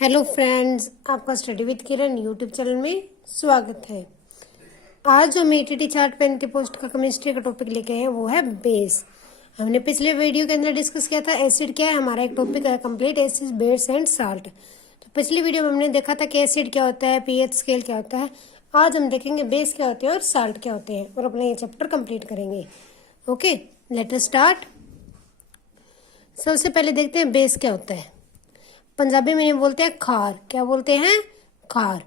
Hello friends, आपका study with Kiran YouTube channel में स्वागत है। आज जो हम एटीटी चार्ट पेन पोस्ट का केमिस्ट्री का टॉपिक लेके हैं वो है बेस। हमने पिछले वीडियो के अंदर डिस्कस किया था एसिड क्या है। हमारा एक टॉपिक है complete acid, base and salt. तो पिछली वीडियो में हमने देखा था कि एसिड क्या होता है, पीएच स्केल क्या होता है। आज हम देखेंगे बेस क्या होते हैं और साल्ट क्या होते हैं और अपना ये चैप्टर कंप्लीट करेंगे। Okay, let us start. सबसे पहले देखते हैं बेस क्या होता है। पंजाबी में बोलते हैं खार। क्या बोलते हैं? खार।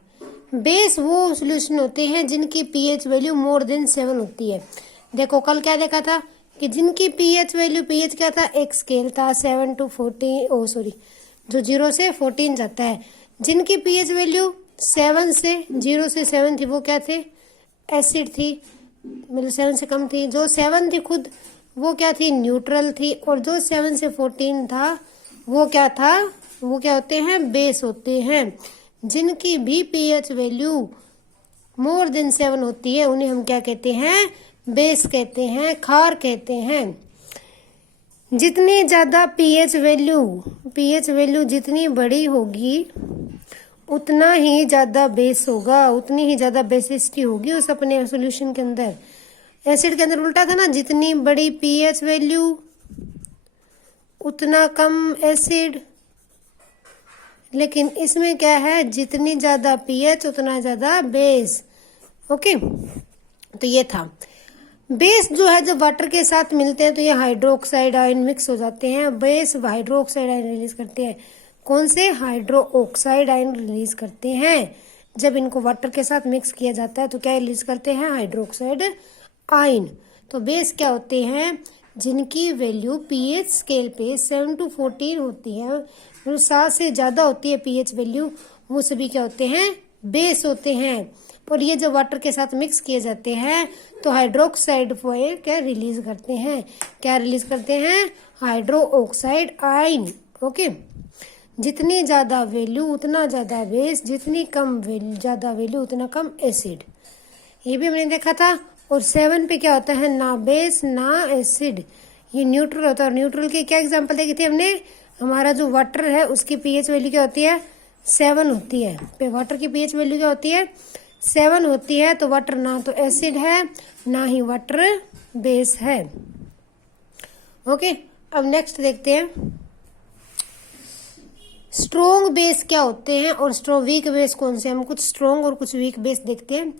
बेस वो सॉल्यूशन होते हैं जिनकी पीएच वैल्यू मोर देन 7 होती है। देखो कल क्या देखा था कि जिनकी पीएच वैल्यू, पीएच क्या था, एक स्केल था 7 to 14, जो 0 से 14 जाता है। जिनकी पीएच वैल्यू 7 से 0 से 7 थी वो क्या थे? एसिड थी, मतलब 7 से कम थी। जो 7 थी खुद वो क्या थी? न्यूट्रल थी। और जो 7 से 14 था वो क्या था? वो क्या होते हैं? बेस होते हैं। जिनकी भी पीएच वैल्यू मोर देन 7 होती है उन्हें हम क्या कहते हैं? बेस कहते हैं, खार कहते हैं। जितनी ज्यादा पीएच वैल्यू जितनी बड़ी होगी उतना ही ज्यादा बेस होगा, उतनी ही ज्यादा बेसिसिटी होगी उस अपने सॉल्यूशन के अंदर। एसिड के अंदर उल्टा था ना, जितनी बड़ी पीएच वैल्यू उतना कम एसिड। लेकिन इसमें क्या है? जितनी ज्यादा पीएच उतना ज्यादा बेस। ओके, तो ये था बेस। जो है जब वाटर के साथ मिलते हैं तो ये हाइड्रोक्साइड आयन मिक्स हो जाते हैं। बेस हाइड्रोक्साइड आयन रिलीज करते हैं। कौन से? हाइड्रोक्साइड आयन रिलीज करते हैं। जब इनको वाटर के साथ मिक्स किया जाता है तो क्या रिलीज करते हैं? Hydroxide ion. तो बेस क्या होते हैं? जिनकी वैल्यू पीएच स्केल पे 7 to 14 होती है, मतलब 7 से ज्यादा होती है पीएच वैल्यू, वो सभी क्या होते हैं? बेस होते हैं। और ये जब वाटर के साथ मिक्स किए जाते हैं तो हाइड्रोक्साइड क्या रिलीज करते हैं? क्या रिलीज करते हैं? Hydroxide ion. ओके, जितनी ज्यादा वैल्यू उतना ज्यादा बेस, जितनी कम वैल्यू ज्यादा वैल्यू उतना कम एसिड। ये भी हमने देखा था। और 7 पे क्या होता है? ना बेस ना एसिड, ये न्यूट्रल होता है। और न्यूट्रल की क्या एग्जांपल देखी थी हमने? हमारा जो वाटर है उसकी पीएच वैल्यू क्या होती है? 7 होती है। वाटर की पीएच वैल्यू क्या होती है? 7 होती है। तो वाटर ना तो एसिड है ना ही वाटर बेस है। ओके, अब नेक्स्ट देखते हैं स्ट्रॉन्ग बेस क्या होते हैं और वीक बेस कौन से। हम कुछ स्ट्रॉन्ग और कुछ वीक बेस देखते हैं।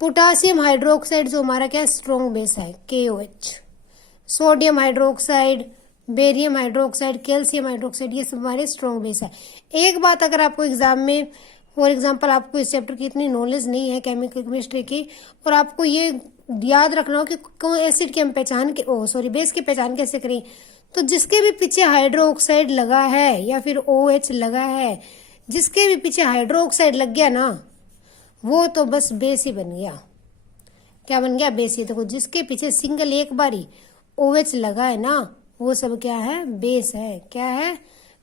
पोटासियम हाइड्रोक्साइड जो हमारा क्या स्ट्रॉन्ग बेस है, KOH। Sodium hydroxide, barium hydroxide, calcium hydroxide, ये सब हमारे स्ट्रॉन्ग बेस है। एक बात अगर आपको एग्जाम में, फॉर एग्जांपल आपको इस चैप्टर की इतनी नॉलेज नहीं है केमिकल केमिस्ट्री की, और आपको ये याद रखना हो कि कौन एसिड की हम पहचान के बेस की पहचान कैसे करें, तो जिसके भी पीछे हाइड्रोक्साइड लगा है या फिर OH लगा है, जिसके भी पीछे हाइड्रोक्साइड लग गया ना वो तो बस बेस ही बन गया। क्या बन गया? बेस ही। देखो जिसके पीछे सिंगल एक बारी OH लगा है ना वो सब क्या है? बेस है। क्या है?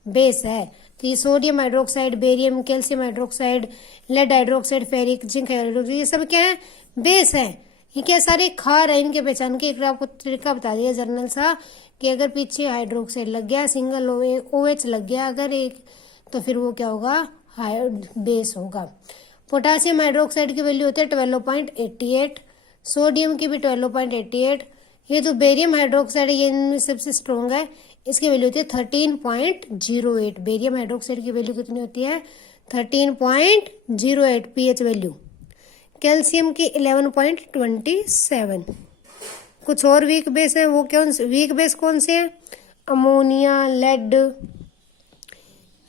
बेस है। तो ये sodium hydroxide, barium, calcium hydroxide, lead hydroxide, ferric, zinc hydroxide, ये सब क्या है? बेस है। ये क्या सारे खार है, इनके पहचान के एक आपको तरीका बता दिया जर्नल सा कि अगर पीछे हाइड्रोक्साइड लग गया, सिंगल OH लग गया अगर एक, तो फिर वो क्या होगा? बेस होगा। पोटासियम हाइड्रोक्साइड की वैल्यू होती है 12.88, सोडियम की भी 12.88। ये जो बेरियम हाइड्रोक्साइड है ये इनमें सबसे स्ट्रॉन्ग है, इसकी वैल्यू होती है 13.08। बेरियम हाइड्रोक्साइड की वैल्यू कितनी होती है? 13.08 पीएच वैल्यू। कैल्शियम की 11.27। कुछ और वीक बेस है, वो कौन से वीक बेस कौन से हैं? Ammonia,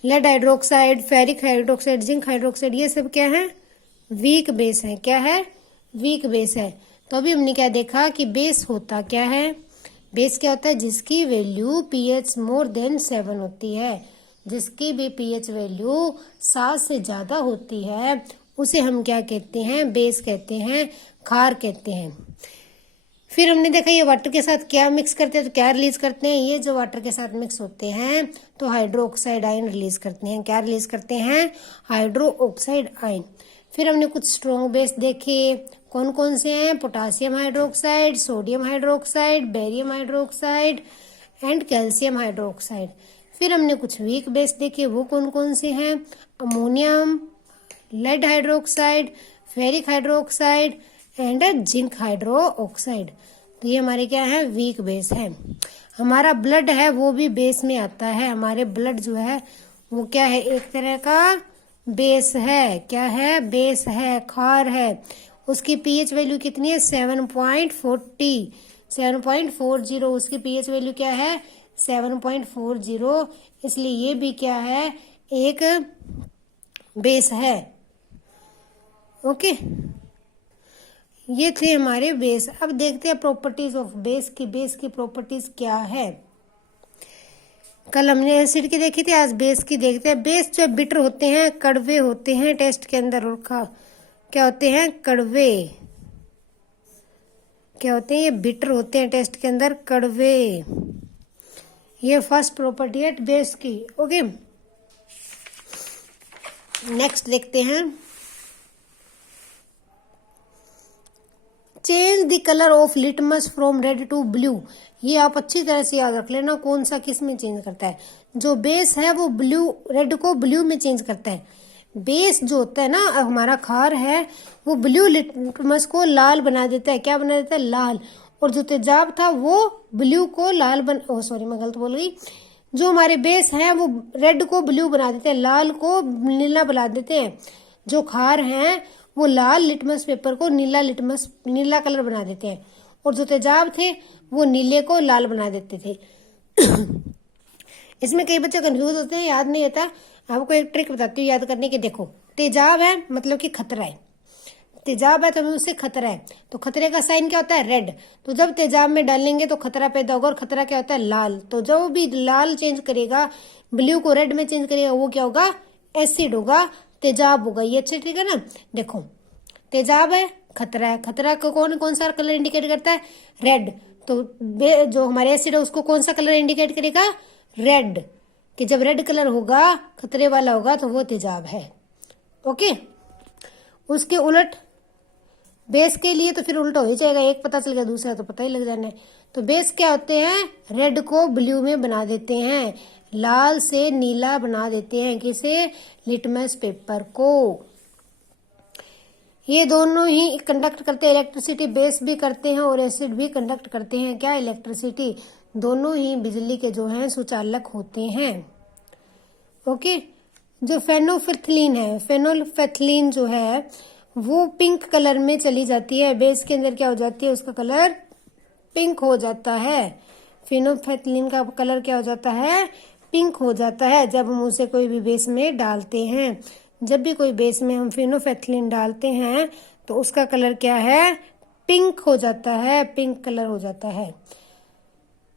lead hydroxide, ferric hydroxide, zinc hydroxide, ये सब क्या है? वीक बेस है। क्या है? वीक बेस है। तो अभी हमने क्या देखा कि बेस होता क्या है? बेस क्या होता है? जिसकी वैल्यू पीएच मोर देन 7 होती है। जिसकी भी पीएच वैल्यू 7 से ज्यादा होती है उसे हम क्या कहते हैं? बेस कहते हैं, खार कहते हैं। फिर हमने देखा ये वाटर के साथ क्या मिक्स करते हैं तो क्या रिलीज करते हैं? ये जो वाटर के साथ मिक्स होते हैं तो हाइड्रोक्साइड आयन रिलीज करते हैं। क्या रिलीज करते हैं? Hydroxide ion. फिर हमने कुछ स्ट्रॉन्ग बेस देखे। कौन कौन से हैं? Potassium hydroxide, sodium hydroxide, barium hydroxide and calcium hydroxide. फिर हमने कुछ वीक बेस देखे, वो कौन कौन से हैं? Ammonium, lead hydroxide, ferric hydroxide and zinc hydroxide. तो ये हमारे क्या है? वीक बेस है। हमारा ब्लड है वो भी बेस में आता है। हमारे ब्लड जो है वो क्या है? एक तरह का बेस है। क्या है? बेस है, खार है। उसकी पीएच वैल्यू कितनी है? 7.40, 7.40। उसकी पीएच वैल्यू क्या है? 7.40। इसलिए ये भी क्या है? एक बेस है। ओके, ये थे हमारे बेस। अब देखते हैं प्रॉपर्टीज ऑफ बेस की। बेस की प्रॉपर्टीज क्या है? कल हमने एसिड की देखी थी, आज बेस की देखते हैं। बेस जो बिटर होते हैं, कड़वे होते हैं टेस्ट के अंदर। और क्या होते हैं? कड़वे। क्या होते हैं? ये बिटर होते हैं टेस्ट के अंदर, कड़वे। ये फर्स्ट प्रॉपर्टी है बेस की। ओके, नेक्स्ट देखते हैं। Change the colour of litmus from red to blue. ये आप अच्छी तरह से याद रख लेना, कौन सा किस में चेंज करता है। जो बेस है वो ब्लू, रेड को ब्लू में चेंज करता है। बेस जो होता है ना, हमारा खार है, वो ब्लू लिटमस को लाल बना देता है। क्या बना देता है? लाल। और जो तेजाब था वो ब्लू को लाल सॉरी मैं गलत बोल गई। जो हमारे बेस है वो रेड को ब्लू बना देते हैं, लाल को नीला बना देते हैं। जो खार हैं वो लाल लिटमस पेपर को नीला कलर बना देते हैं। और जो तेजाब थे वो नीले को लाल बना देते थे। इसमें कई बच्चे कंफ्यूज होते हैं, याद नहीं आता। आपको एक ट्रिक बताती हूँ याद करने की। देखो, तेजाब है मतलब कि खतरा है। तेजाब है तो हमें उससे खतरा है, तो खतरे का साइन क्या होता है? रेड। तो जब तेजाब में डालेंगे तो खतरा पैदा होगा, और खतरा क्या होता है? लाल। तो जो भी लाल चेंज करेगा, ब्लू को रेड में चेंज करेगा, वो क्या होगा? एसिड होगा, तेजाब होगा। ये अच्छे ठीक है ना? देखो, तेजाब है, खतरा है। खतरा को कौन कौन सा कलर इंडिकेट करता है? रेड। तो जो हमारे एसिड है उसको कौन सा कलर इंडिकेट करेगा? रेड। कि जब रेड कलर होगा, खतरे वाला होगा, तो वो तेजाब है। ओके, उसके उलट बेस के लिए तो फिर उल्टा हो ही जाएगा। एक पता चल गया, दूसरा तो पता ही लग जाना है। तो बेस क्या होते हैं? रेड को ब्लू में बना देते हैं, लाल से नीला बना देते हैं। किसे? लिटमस पेपर को। ये दोनों ही कंडक्ट करते हैं इलेक्ट्रिसिटी। बेस भी करते हैं और एसिड भी कंडक्ट करते हैं क्या? इलेक्ट्रिसिटी। दोनों ही बिजली के जो हैं सुचालक होते हैं। ओके, जो फेनोल्फेथलीन है, फेनोल्फेथलीन जो है वो पिंक कलर में चली जाती है। बेस के अंदर क्या हो जाती है? उसका कलर पिंक हो जाता है। फेनोल्फेथलीन का कलर क्या हो जाता है? पिंक हो जाता है जब हम उसे कोई भी बेस में डालते हैं। जब भी कोई बेस में हम फेनोल्फेथलीन डालते हैं तो उसका कलर क्या है? पिंक हो जाता है, पिंक कलर हो जाता है।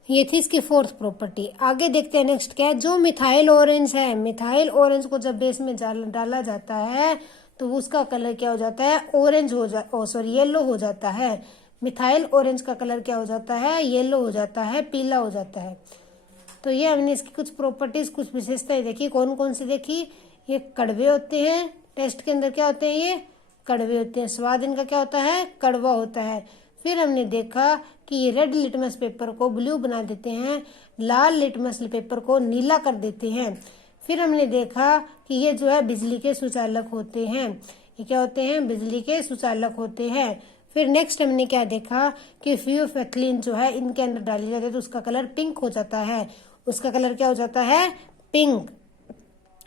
ये थी इसकी फोर्थ प्रॉपर्टी। आगे देखते हैं नेक्स्ट क्या है। जो मिथाइल ऑरेंज है, मिथाइल ऑरेंज को जब बेस में डाला जाता है तो उसका कलर क्या हो जाता है? ऑरेंज येलो हो जाता है। मिथाइल ऑरेंज का कलर क्या हो जाता है? येलो हो जाता है, पीला हो जाता है। तो ये हमने इसकी कुछ प्रॉपर्टीज, कुछ विशेषताएं देखी। कौन कौन सी देखी? ये कड़वे होते हैं, टेस्ट के अंदर क्या होते हैं? ये कड़वे होते हैं। स्वाद इनका क्या होता है? कड़वा होता है। फिर हमने देखा कि ये रेड लिटमस पेपर को ब्लू बना देते हैं, लाल लिटमस पेपर को नीला कर देते हैं। फिर हमने देखा कि ये जो है बिजली के सुचालक होते हैं। ये क्या होते हैं? बिजली के सुचालक होते हैं। फिर नेक्स्ट हमने क्या देखा कि फेनोल्फेथलीन जो है इनके अंदर डाली जाती है तो उसका कलर पिंक हो जाता है। उसका कलर क्या हो जाता है? पिंक।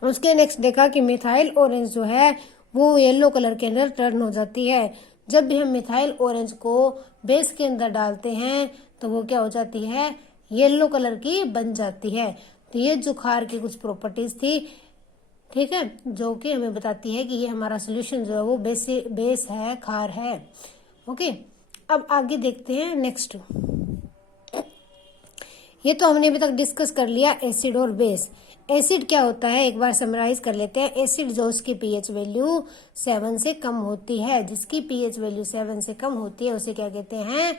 उसके नेक्स्ट देखा कि मिथाइल ऑरेंज जो है वो येलो कलर के अंदर टर्न हो जाती है। जब भी हम मिथाइल ऑरेंज को बेस के अंदर डालते हैं तो वो क्या हो जाती है? येलो कलर की बन जाती है। तो ये जो खार की कुछ प्रॉपर्टीज थी, ठीक है, जो कि हमें बताती है कि ये हमारा सोल्यूशन जो है वो बेस है, खार है। ओके, अब आगे देखते हैं नेक्स्ट। ये तो हमने अभी तक डिस्कस कर लिया एसिड और बेस। एसिड क्या होता है एक बार समराइज कर लेते हैं। एसिड जो उसकी पीएच वैल्यू 7 से कम होती है, जिसकी पीएच वैल्यू 7 से कम होती है उसे क्या कहते हैं?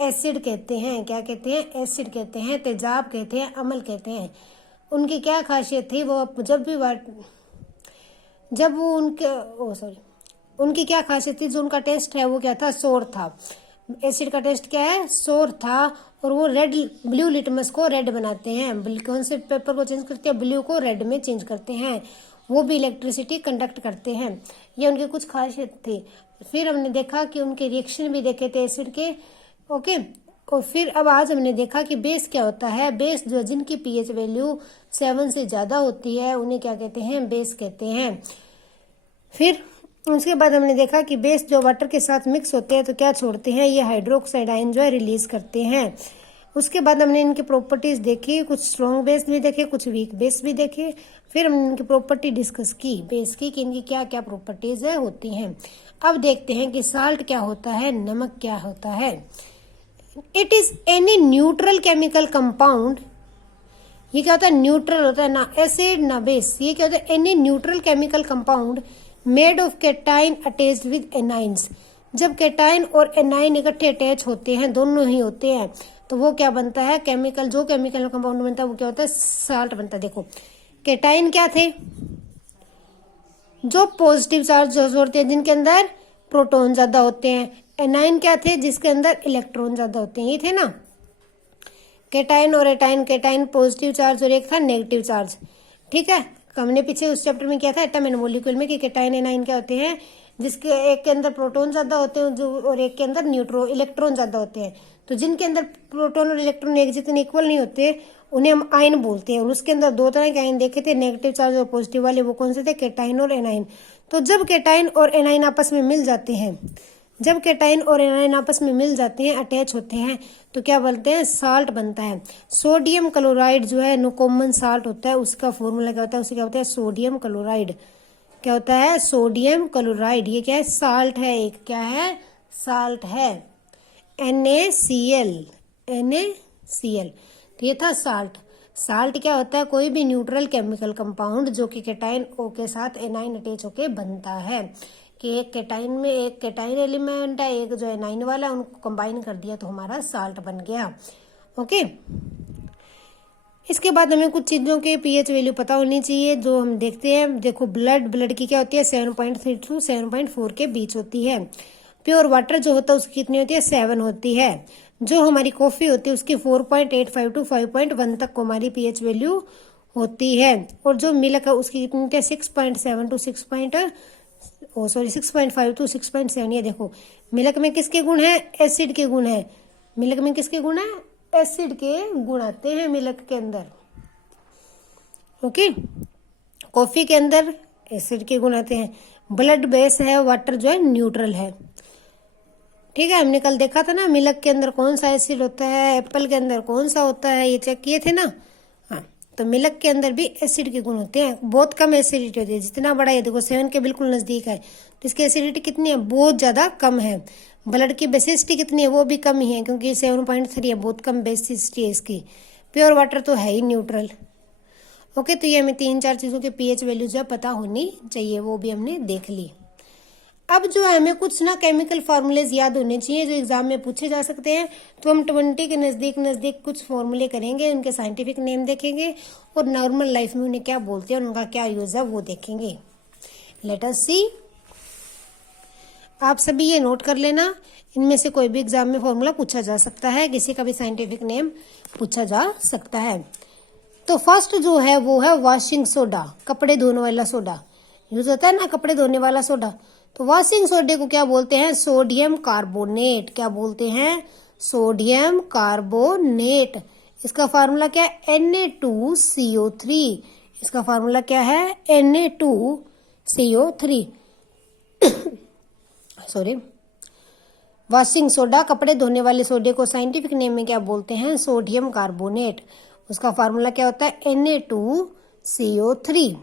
एसिड कहते हैं। क्या कहते हैं? एसिड कहते हैं, तेजाब कहते हैं, अम्ल कहते हैं। उनकी क्या खासियत थी? वो उनकी क्या खासियत थी? जो उनका टेस्ट है वो क्या था? सोर था। एसिड का टेस्ट क्या है? सोर था। और वो रेड ब्लू लिटमस को रेड बनाते हैं। कौन से पेपर को चेंज करते हैं? ब्लू को रेड में चेंज करते हैं। वो भी इलेक्ट्रिसिटी कंडक्ट करते हैं। ये उनकी कुछ खासियत थी। फिर हमने देखा कि उनके रिएक्शन भी देखे थे एसिड के। ओके, और फिर अब आज हमने देखा कि बेस क्या होता है। बेस जो जिनकी पीएच वैल्यू 7 से ज़्यादा होती है उन्हें क्या कहते हैं? बेस कहते हैं। फिर उसके बाद हमने देखा कि बेस जो वाटर के साथ मिक्स होते हैं तो क्या छोड़ते हैं? ये हाइड्रोक्साइड आयन जो है रिलीज करते हैं। उसके बाद हमने इनकी प्रॉपर्टीज देखी, कुछ स्ट्रॉन्ग बेस भी देखे, कुछ वीक बेस भी देखे। फिर हमने इनकी प्रॉपर्टी डिस्कस की बेस की, कि इनकी क्या क्या प्रॉपर्टीज है होती हैं। अब देखते हैं कि साल्ट क्या होता है, नमक क्या होता है। It is any neutral chemical compound. ये क्या होता है? न्यूट्रल होता है, ना एसिड ना बेस। ये क्या होता है? Any neutral chemical compound made of cation attached with anions. जब केटाइन और एनाइन इकट्ठे अटैच होते हैं, दोनों ही होते हैं, तो वो क्या बनता है? केमिकल, जो केमिकल कंपाउंड बनता है वो क्या होता है? साल्ट बनता है। देखो केटाइन क्या थे? जो पॉजिटिव चार्ज होते हैं, जिनके अंदर प्रोटॉन ज्यादा होते हैं। एनाइन क्या थे? जिसके अंदर इलेक्ट्रॉन ज्यादा होते हैं। ये थे ना केटाइन और एटाइन। केटाइन पॉजिटिव चार्ज और एक था नेगेटिव चार्ज। ठीक है, हमने पीछे उस चैप्टर में किया था एटम एंड मॉलिक्यूल में, कि केटाइन एनाइन क्या होते हैं? जिसके एक के अंदर प्रोटॉन ज्यादा होते हैं जो, और एक के अंदर इलेक्ट्रॉन ज्यादा होते हैं। तो जिनके अंदर प्रोटॉन और इलेक्ट्रॉन एक जितने इक्वल नहीं होते उन्हें हम आयन बोलते हैं। और उसके अंदर दो तरह के आयन देखे थे, नेगेटिव चार्ज और पॉजिटिव वाले। वो कौन से थे? केटाइन और एनाइन। तो जब केटाइन और एनाइन आपस में मिल जाते हैं, जब केटाइन और एनाइन आपस में मिल जाते हैं, अटैच होते हैं, तो क्या बनते हैं? साल्ट बनता है। सोडियम क्लोराइड जो है नो कॉमन साल्ट होता है, उसका फॉर्मूला क्या होता है? उसे क्या होता है? Sodium chloride. क्या होता है? Sodium chloride. ये क्या है? साल्ट है। एक क्या है? साल्ट है। NaCl। NaCl, तो ये था साल्ट। साल्ट क्या होता है? कोई भी न्यूट्रल केमिकल कंपाउंड जो कि केटाइन ओ के साथ एनाइन अटैच होके बनता है। कि एक केटाइन में एक केटाइन एलिमेंट है, एक जो एनाइन वाला है, उनको कंबाइन कर दिया तो हमारा साल्ट बन गया। ओके, इसके बाद हमें कुछ चीज़ों के पीएच वैल्यू पता होनी चाहिए जो हम देखते हैं। देखो ब्लड की क्या होती है? 7.3 to 7.4 के बीच होती है। प्योर वाटर जो होता है उसकी कितनी होती है? 7 होती है। जो हमारी कॉफ़ी होती है उसकी 4.85 to 5.1 तक को हमारी पीएच वैल्यू होती है। और जो मिल्क है उसकी कितनी होती है? 6.7 to 6.5 to 6.7। ये देखो मिल्क में किसके गुण है? एसिड के गुण है। मिल्क में किसके गुण है? एसिड के गुण आते हैं मिल्क के अंदर। ओके, कॉफी के अंदर एसिड के गुण आते हैं। ब्लड बेस है, वाटर जो है न्यूट्रल है। ठीक है, हमने कल देखा था ना मिल्क के अंदर कौन सा एसिड होता है, एप्पल के अंदर कौन सा होता है, ये चेक किए थे ना। हाँ, तो मिल्क के अंदर भी एसिड के गुण होते हैं। बहुत कम एसिडिटी होती है। जितना बड़ा है देखो 7 के बिल्कुल नजदीक है, तो इसकी एसिडिटी कितनी है? बहुत ज्यादा कम है। ब्लड की बेसिसिटी कितनी है? वो भी कम ही है, क्योंकि 7.3 है, बहुत कम बेसिसिटी है इसकी। प्योर वाटर तो है ही न्यूट्रल। ओके, तो ये हमें 3-4 चीज़ों के पीएच वैल्यू जो है पता होनी चाहिए, वो भी हमने देख ली। अब जो है हमें कुछ ना केमिकल फार्मूलेज याद होने चाहिए जो एग्जाम में पूछे जा सकते हैं। तो हम 20 के नज़दीक कुछ फॉर्मूले करेंगे, उनके साइंटिफिक नेम देखेंगे और नॉर्मल लाइफ में उन्हें क्या बोलते हैं और उनका क्या यूज है वो देखेंगे। लेट अस सी। आप सभी ये नोट कर लेना, इनमें से कोई भी एग्जाम में फॉर्मूला पूछा जा सकता है, किसी का भी साइंटिफिक नेम पूछा जा सकता है। तो फर्स्ट जो है वो है वॉशिंग सोडा, कपड़े धोने वाला सोडा। यूज होता है ना कपड़े धोने वाला सोडा। तो वॉशिंग सोडे को क्या बोलते हैं? Sodium carbonate. क्या बोलते हैं? Sodium carbonate. इसका फार्मूला क्या है? Na2CO3। इसका फार्मूला क्या है? Na2CO3। सॉरी, वॉशिंग सोडा, कपड़े धोने वाले सोडे को साइंटिफिक नेम में क्या बोलते हैं? Sodium carbonate. उसका फार्मूला क्या होता है? Na2CO3।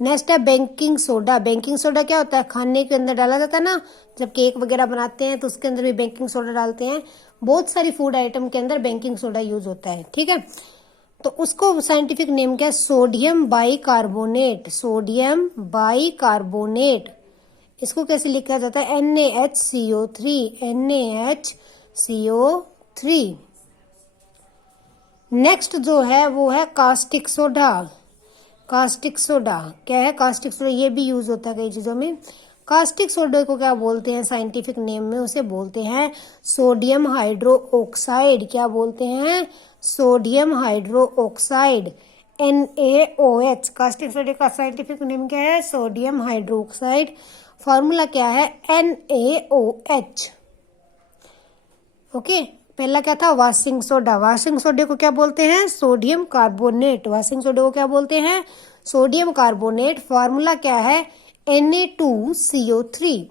नेक्स्ट है बेकिंग सोडा। बेकिंग सोडा क्या होता है? खाने के अंदर डाला जाता है ना, जब केक वगैरह बनाते हैं तो उसके अंदर भी बेकिंग सोडा डालते हैं। बहुत सारी फूड आइटम के अंदर बेकिंग सोडा यूज होता है। ठीक है, तो उसको साइंटिफिक नेम क्या है? Sodium bicarbonate. Sodium bicarbonate. इसको कैसे लिखा जाता है? NaHCO3। NaHCO3। नेक्स्ट जो है वो है कास्टिक सोडा। कास्टिक सोडा क्या है? कास्टिक सोडा ये भी यूज होता है कई चीजों में। कास्टिक सोडा को क्या बोलते हैं साइंटिफिक नेम में? उसे बोलते हैं सोडियम हाइड्रो ऑक्साइड। क्या बोलते हैं? Sodium hydro oxide, NaOH। Caustic soda का साइंटिफिक नेम क्या है? Sodium hydro oxide. फॉर्मूला क्या है? NaOH। ओके, पहला क्या था? Washing soda. वॉशिंग सोडे को क्या बोलते हैं? Sodium carbonate. वॉशिंग सोडे को क्या बोलते हैं? Sodium carbonate. फॉर्मूला क्या है? Na2CO3।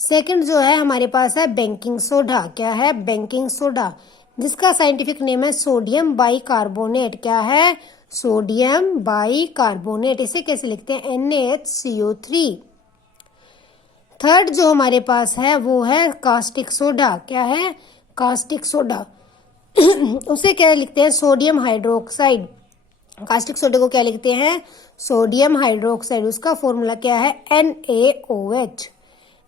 सेकंड जो है हमारे पास है बेकिंग सोडा। क्या है? बेकिंग सोडा, जिसका साइंटिफिक नेम है सोडियम बाइकार्बोनेट। क्या है? Sodium bicarbonate. इसे कैसे लिखते हैं? NaHCO3। थर्ड जो हमारे पास है वो है कास्टिक सोडा। क्या है? Caustic soda. उसे क्या लिखते हैं? Sodium hydroxide. कास्टिक सोडा को क्या लिखते हैं? Sodium hydroxide. उसका फॉर्मूला क्या है? NaOH।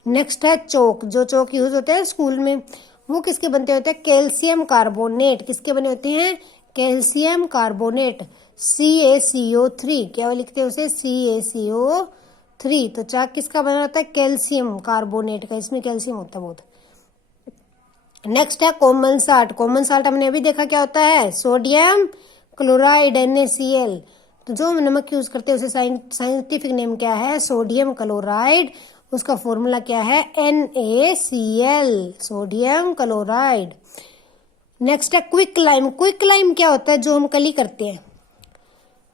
नेक्स्ट है चौक। जो चौक यूज होते हैं स्कूल में, वो किसके बनते होते हैं? Calcium carbonate. किसके बने होते हैं? Calcium carbonate, CaCO3। क्या लिखते हैं उसे? CaCO3। तो चाक किसका बना होता है? कैल्शियम कार्बोनेट का। इसमें कैल्शियम होता है बहुत। नेक्स्ट है कॉमन साल्ट। कॉमन साल्ट हमने अभी देखा क्या होता है? Sodium chloride, NaCl। तो जो नमक यूज करते हैं उसे साइंटिफिक नेम क्या है? Sodium chloride. उसका फॉर्मूला क्या है? NaCl, sodium chloride. नेक्स्ट है क्विक लाइम। क्विक लाइम क्या होता है? जो हम कली करते हैं,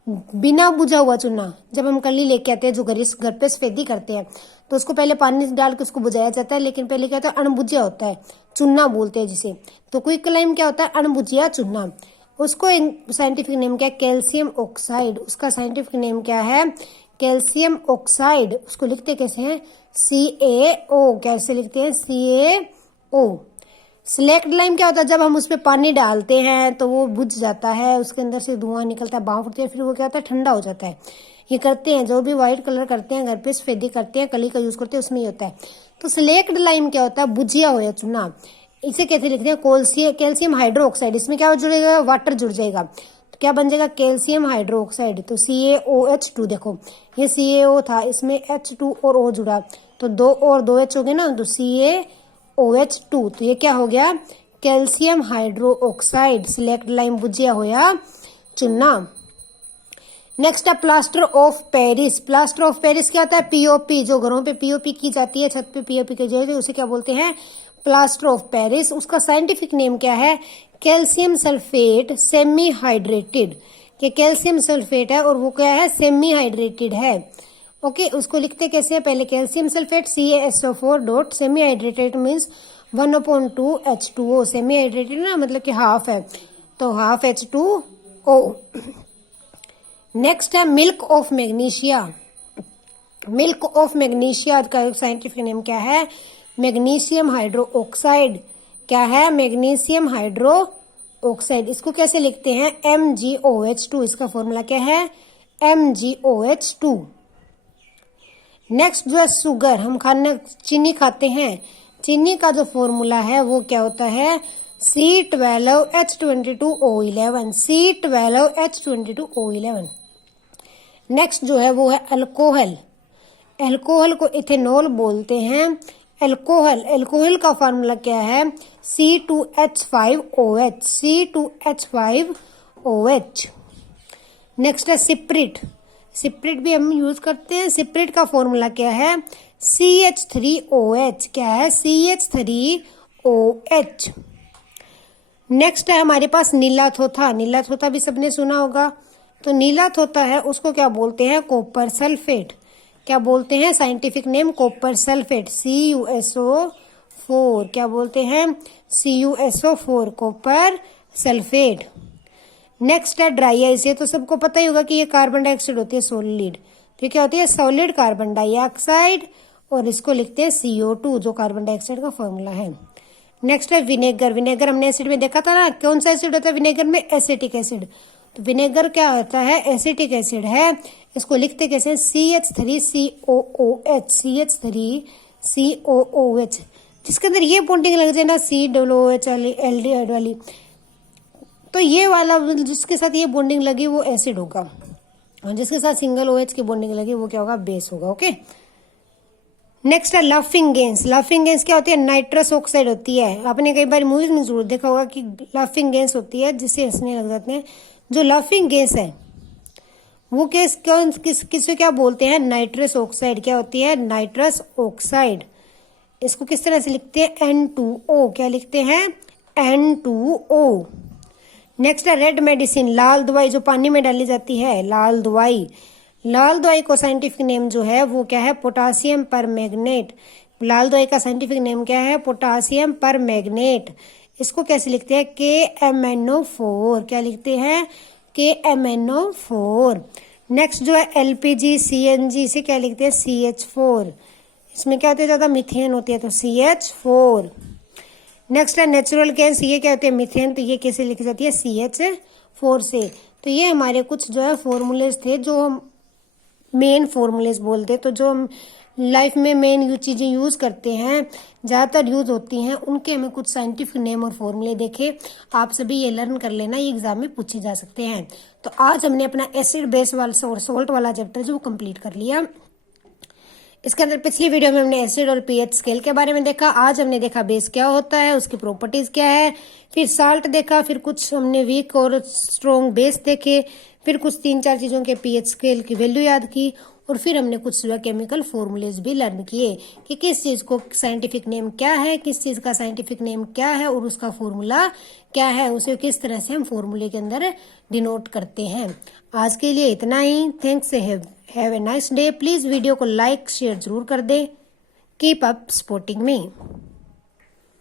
बिना बुझा हुआ चूना। जब हम कली लेके आते हैं, जो घर पे सफेदी करते हैं, तो उसको पहले पानी डाल के उसको बुझाया जाता है, लेकिन पहले क्या होता है? अणबुझिया होता है, चूना बोलते हैं जिसे। तो क्विक लाइम क्या होता है? अणबुझिया चूना। उसको साइंटिफिक नेम क्या है? Calcium oxide. उसका साइंटिफिक नेम क्या है? Calcium oxide. उसको लिखते कैसे हैं? CaO। कैसे लिखते हैं? CaO। स्लेक्ट लाइम क्या होता है? जब हम उसमें पानी डालते हैं तो वो बुझ जाता है, उसके अंदर से धुआं निकलता है, भाप उठती है, फिर वो क्या होता है? ठंडा हो जाता है। ये करते हैं जो भी व्हाइट कलर करते हैं घर पे, सफेदी करते हैं, कली का यूज करते हैं, उसमें ही होता है। तो स्लेक्ट लाइम क्या होता है? बुझिया हुआ चूना। इसे कैसे लिखते हैं? Calcium hydro oxide. इसमें क्या जुड़ेगा? वाटर जुड़ जाएगा, तो क्या बन जाएगा? Calcium hydro oxide. तो CaOH2। देखो ये CaO था, इसमें H2 और O जुड़ा, तो 2 और 2 H हो गए ना, तो CaOH2। तो ये क्या हो गया? Calcium hydro oxide. Slaked lime बुझिया होया चुना। नेक्स्ट है plaster of Paris. Plaster of Paris क्या होता है? POP। जो घरों पे POP की जाती है, छत पे POP की जाती है, उसे क्या बोलते हैं? Plaster of Paris. उसका साइंटिफिक नेम क्या है? Calcium sulphate semi hydrated. कि कैल्शियम सल्फेट है और वो क्या है? सेमी हाइड्रेटेड है। ओके, उसको लिखते कैसे हैं? पहले calcium sulphate CaSO4 dot semi hydrated means 1/2 H2O। Semi hydrated ना मतलब कि हाफ है, तो हाफ H2O। नेक्स्ट है milk of magnesia. Milk of magnesia का साइंटिफिक नेम क्या है? Magnesium hydro oxide. क्या है? Magnesium hydro oxide. इसको कैसे लिखते हैं? MgOH2। इसका फॉर्मूला क्या है? MgOH2। नेक्स्ट जो है शुगर। हम खाने चीनी खाते हैं, चीनी का जो फॉर्मूला है वो क्या होता है? C12H22O11। C12H22O11। नेक्स्ट जो है वो है अल्कोहल। अल्कोहल को इथेनॉल बोलते हैं। अल्कोहल, अल्कोहल का फॉर्मूला क्या है? C2H5OH। C2H5OH। नेक्स्ट है सिप्रिट। सिप्रिट भी हम यूज करते हैं। सिप्रिट का फॉर्मूला क्या है? CH3OH। क्या है? CH3OH। नेक्स्ट है हमारे पास नीला थोथा। नीला थोथा भी सबने सुना होगा। तो नीला थोथा है, उसको क्या बोलते हैं? Copper sulphate. क्या बोलते हैं? Scientific name copper sulphate, CuSO4। क्या बोलते हैं? CuSO4, copper sulphate. नेक्स्ट है ड्राई आइस। ये तो सबको पता ही होगा कि ये कार्बन डाइऑक्साइड होती है सॉलिड। तो क्या होती है? सॉलिड कार्बन डाइऑक्साइड, और इसको लिखते हैं CO2, जो कार्बन डाइऑक्साइड का फॉर्मूला है। नेक्स्ट है विनेगर। विनेगर हमने एसिड में देखा था ना, कौन सा एसिड होता है विनेगर में? Acetic acid. तो विनेगर क्या होता है? एसिटिक एसिड है। इसको लिखते कैसे? CH3COOH। CH3COOH। जिसके अंदर ये बॉन्डिंग लग जाए ना, COOH वाली, एल्डिहाइड वाली, तो ये वाला जिसके साथ ये बॉन्डिंग लगी वो एसिड होगा, और जिसके साथ सिंगल OH की बॉन्डिंग लगी वो क्या होगा? बेस होगा। ओके, नेक्स्ट है लाफिंग गैस। लाफिंग गैस क्या होती है? नाइट्रस ऑक्साइड होती है। आपने कई बार मूवीज में जरूर देखा होगा कि लाफिंग गैस होती है जिससे हंसने लग जाते हैं। जो लाफिंग गैस है वो गैस कौन किसे क्या बोलते हैं? Nitrous oxide. क्या होती है? Nitrous oxide. इसको किस तरह से लिखते हैं? N2O। क्या लिखते हैं? N2O। नेक्स्ट है रेड मेडिसिन। लाल दवाई जो पानी में डाली जाती है, लाल दवाई। लाल दवाई को साइंटिफिक नेम जो है वो क्या है? Potassium permanganate. लाल दवाई का साइंटिफिक नेम क्या है? Potassium permanganate. इसको कैसे लिखते हैं? KMnO4। क्या लिखते हैं? KMnO4। नेक्स्ट जो है LPG CNG, इसे क्या लिखते हैं? CH4। इसमें क्या होता है? ज्यादा मिथेन होती है तो CH4। नेक्स्ट है नेचुरल गैस। ये क्या होते हैं? मिथेन। तो ये कैसे लिखी जाती है? CH4 से। तो ये हमारे कुछ जो है फॉर्मूलेज थे जो हम मेन फॉर्मूलेज बोलते हैं। तो जो हम लाइफ में मेन चीजें यूज करते हैं, ज्यादातर यूज होती हैं, उनके हमें कुछ साइंटिफिक नेम और फॉर्मूले देखे। आप सभी ये लर्न कर लेना, ये एग्जाम में पूछे जा सकते हैं। तो आज हमने अपना एसिड बेस वाला और सोल्ट वाला चैप्टर जो कंप्लीट कर लिया। इसके अंदर पिछली वीडियो में हमने एसिड और पीएच स्केल के बारे में देखा। आज हमने देखा बेस क्या होता है, उसकी प्रॉपर्टीज क्या है, फिर साल्ट देखा, फिर कुछ हमने वीक और स्ट्रॉन्ग बेस देखे, फिर कुछ 3-4 चीजों के पीएच स्केल की वैल्यू याद की, और फिर हमने कुछ केमिकल फॉर्मूलेज भी लर्न किए कि किस चीज को साइंटिफिक नेम क्या है, किस चीज का साइंटिफिक नेम क्या है और उसका फॉर्मूला क्या है, उसे किस तरह से हम फॉर्मूले के अंदर डिनोट करते हैं। आज के लिए इतना ही। Thanks. Have a nice day. Please video को लाइक शेयर जरूर कर दे। कीप अप सपोर्टिंग मी।